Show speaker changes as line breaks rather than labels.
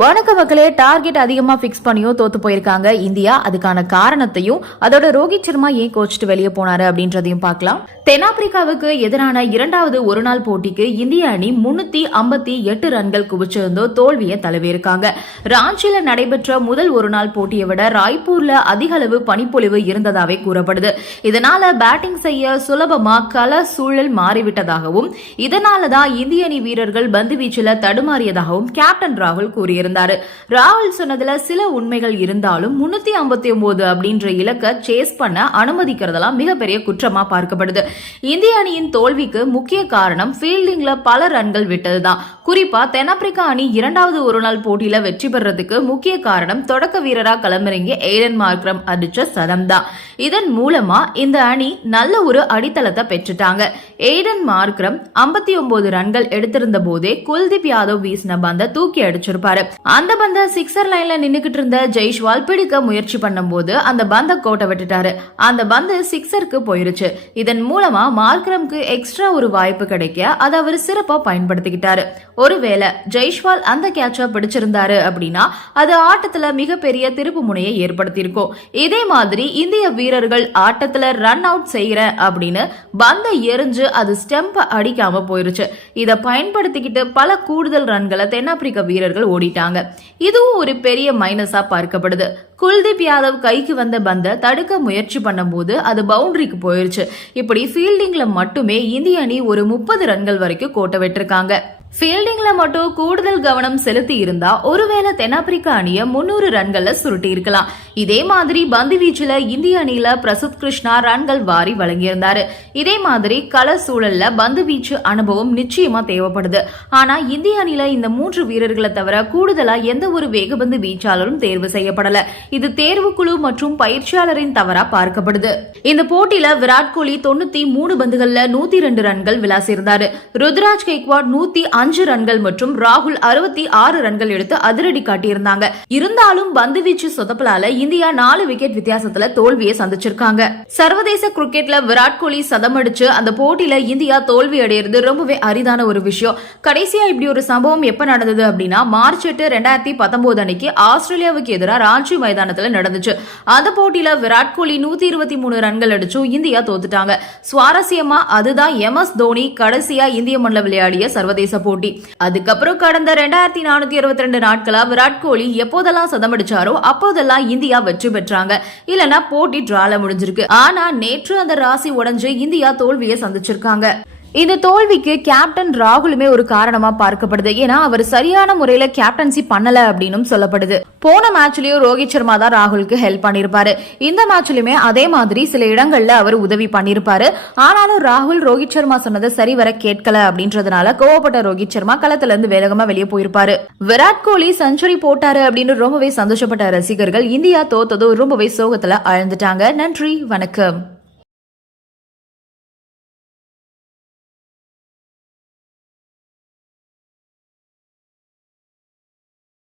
வணக்க மக்களே டார்கெட் அதிகமா பிக்ஸ் பண்ணியும் தோத்து போயிருக்காங்க. இந்தியா அதுக்கான காரணத்தையும் அதோட ரோஹித் சர்மா ஏன் கோச்சிட்டு வெளியே போனாரு அப்படின்றதையும் பார்க்கலாம். தென்னாப்பிரிக்காவுக்கு எதிரான இரண்டாவது ஒருநாள் போட்டிக்கு இந்திய அணி முன்னூத்தி ஐம்பத்தி எட்டு ரன்கள் குவிச்சிருந்தோ தோல்வியை தழுவியிருக்காங்க. ராஞ்சியில நடைபெற்ற முதல் ஒருநாள் போட்டியை விட ராய்ப்பூர்ல அதிக அளவு பனிப்பொழிவு இருந்ததாவே கூறப்படுது. இதனால பேட்டிங் செய்ய சுலபமா கல சூழல் மாறிவிட்டதாகவும் இதனாலதான் இந்திய அணி வீரர்கள் பந்து வீச்சில் தடுமாறியதாகவும் கேப்டன் ராகுல் கூறியிருந்தார் ராகுல் சொன்னதுல சில உண்மைகள் இருந்தாலும் முன்னூத்தி ஐம்பத்தி ஒன்பது அப்படின்ற இலக்க சேஸ் பண்ண அனுமதிக்கிறதெல்லாம் மிகப்பெரிய குற்றமா பார்க்கப்படுது. இந்திய அணியின் தோல்விக்கு முக்கிய காரணம் ஃபீல்டிங்ல பல ரன்கள் விட்டதுதான். குறிப்பா தென்னாப்பிரிக்கா அணி இரண்டாவது ஒருநாள் போட்டியில வெற்றி பெறதுக்கு முக்கிய காரணம் தொடக்க வீரரா களமிறங்கிய ஏடன் மார்க்ரம் அடிச்ச சதம் தான் இதன் மூலமா இந்த அணி நல்ல ஒரு அடித்தளத்தை பெற்றுட்டாங்க. ஏடன் மார்க்ரம் ஐம்பத்தி ஒன்பது ரன்கள் எடுத்திருந்த போதே குல்தீப் யாதவ் வீசின பந்த தூக்கி அடிச்சிருப்பாரு. அந்த பந்த சிக்ஸர் லைன்ல நின்னுகிட்டு இருந்த ஜெய்ஷ்வால் பிடிக்க முயற்சி பண்ணும்போது அந்த பந்த கோட்டை விட்டுட்டாரு. அந்த பந்து சிக்ஸருக்கு போயிருச்சு. இதன் மூலமா மார்க்ரம்க்கு எக்ஸ்ட்ரா ஒரு வாய்ப்பு கிடைக்க அதை அவர் சிறப்பா பயன்படுத்திக்கிட்டாரு. ஒருவேளை ஜெய்ஷ்வால் அந்த கேட்ச பிடிச்சிருந்தாரு அப்படின்னா அது ஆட்டத்துல மிகப்பெரிய திருப்பு முனையை ஏற்படுத்தியிருக்கும். இதே மாதிரி இந்திய வீரர்கள் ஆட்டத்துல ரன் அவுட் செய்யறேன் அப்படின்னு பந்தை எரிஞ்சு அது ஸ்டெம்ப அடிக்காம போயிருச்சு. இதை பயன்படுத்திக்கிட்டு பல கூடுதல் ரன்களை தென்னாப்பிரிக்க வீரர்கள் ஓடிட்டாங்க. இதுவும் ஒரு பெரிய மைனஸா பார்க்கப்படுது. குல்தீப் யாதவ் கைக்கு வந்த பந்தை தடுக்க முயற்சி பண்ணும்போது அது பவுண்டரிக்கு போயிருச்சு. இப்படி ஃபீல்டிங்ல மட்டுமே இந்திய அணி ஒரு முப்பது ரன்கள் வரைக்கும் கோட்டை விட்டுருக்காங்க. ஃபீல்டிங்ல மட்டும் கூடுதல் கவனம் செலுத்தி இருந்தா ஒருவேளை தென்னாப்பிரிக்கா அணிய முன்னூறு ரன்கள்ல சுருட்டி இருக்கலாம். இதே மாதிரி பந்து வீச்சுல இந்திய அணியில பிரசுத் கிருஷ்ணா ரன்கள் வாரி வழங்கியிருந்தாரு. இதே மாதிரி கள சூழல்ல பந்து வீச்சு அனுபவம் நிச்சயமா தேவைப்படுது. ஆனா இந்திய அணியில இந்த மூன்று வீரர்களை தவிர கூடுதலா எந்த ஒரு வேகபந்து வீச்சாளரும் தேர்வு செய்யப்படல. இது தேர்வுக்குழு மற்றும் பயிற்சியாளரின் தவறா பார்க்கப்படுது. இந்த போட்டியில விராட் கோலி தொண்ணூத்தி மூணு பந்துகள்ல நூத்தி ரெண்டு ரன்கள் விளாசியிருந்தாரு ருத்ராஜ் கெய்க்வாட் நூத்தி அஞ்சு ரன்கள் மற்றும் ராகுல் அறுபத்தி ஆறு ரன்கள் எடுத்து அதிரடி காட்டியிருந்தாங்க. இருந்தாலும் பந்து வீச்சு சொதப்பலால இந்தியா நாலு விக்கெட் வித்தியாசத்துல தோல்வியை சந்திச்சிருக்காங்க. சர்வதேச கிரிக்கெட்ல விராட் கோலி சதம் அடிச்சு அந்த போட்டியில இந்தியா தோல்வி அடையிறது ரொம்பவே அரிதான ஒரு விஷயம். கடைசியா இப்படி ஒரு சம்பவம் எப்ப நடந்தது அப்படின்னா மார்ச் எட்டு ரெண்டாயிரத்தி பத்தொன்பது அன்னைக்கு ஆஸ்திரேலியாவுக்கு எதிராக ராஞ்சி மைதானத்துல நடந்துச்சு. அந்த போட்டியில விராட் கோலி நூத்தி இருபத்தி மூணு ரன்கள் அடிச்சும் இந்தியா தோத்துட்டாங்க. சுவாரஸ்யமா அதுதான் எம் எஸ் தோனி கடைசியா இந்திய மண்ணில் விளையாடிய சர்வதேச போட்டி. அதுக்கப்புறம் கடந்த ரெண்டாயிரத்தி நானூத்தி அறுபத்தி ரெண்டு நாட்களா விராட் கோலி எப்போதெல்லாம் சதமடிச்சாரோ அப்போதெல்லாம் இந்தியா வெற்றி பெற்றாங்க. இல்லனா போட்டி டிரால முடிஞ்சிருக்கு. ஆனா நேற்று அந்த ராசி உடைஞ்சு இந்தியா தோல்வியை சந்திச்சிருக்காங்க. இந்த தோல்விக்கு கேப்டன் ராகுலுமே ஒரு காரணமா பார்க்கப்படுது. ஏன்னா அவர் சரியான முறையில கேப்டன்சி பண்ணல அப்படின்னு சொல்லப்படுது. போன மேட்ச்லயும் ரோஹித் சர்மா தான் ராகுலுக்கு ஹெல்ப் பண்ணிருப்பாரு. இந்த மேட்ச்லயுமே அதே மாதிரி சில இடங்கள்ல அவர் உதவி பண்ணிருப்பாரு. ஆனாலும் ராகுல் ரோஹித் சர்மா சொன்னதை சரிவர கேட்கல அப்படின்றதுனால கோவப்பட்ட ரோஹித் சர்மா களத்துல இருந்து வேகமா வெளியே போயிருப்பாரு. விராட் கோலி செஞ்சுரி போட்டாரு அப்படின்னு ரொம்பவே சந்தோஷப்பட்ட ரசிகர்கள் இந்தியா தோத்ததும் ரொம்பவே சோகத்துல அழந்துட்டாங்க. நன்றி வணக்கம்.